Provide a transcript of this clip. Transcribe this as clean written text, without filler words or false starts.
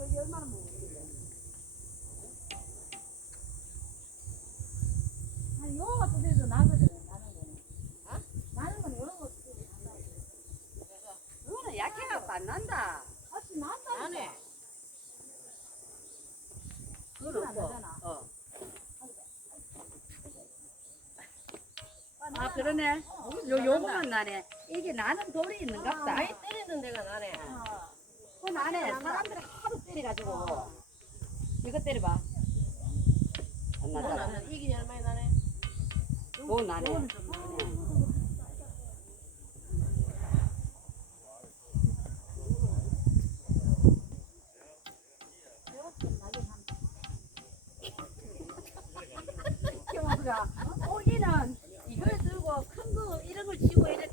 여기 얼마나 먹었는데. 아니 요거 같은 데도 나거든. 나는 거는. 어? 나는 거는 요거 같은 데도 난다. 그거는 약해갖고 안 난다. 같이 난다. 나네. 그건 안 나잖아. 아 그러네. 요거만 나네. 이게 나는 돌이 있는갑다. 많이 때리는 데가 나네. 그 나네. 사람들이 하도 때려가지고. 이거 때려봐. 안 나잖아. 나는 이게 얼마나 나네. 뭐 나네. 요거는 좀 나네. 고기는 이걸 들고 큰 거 이런 걸 치고 이래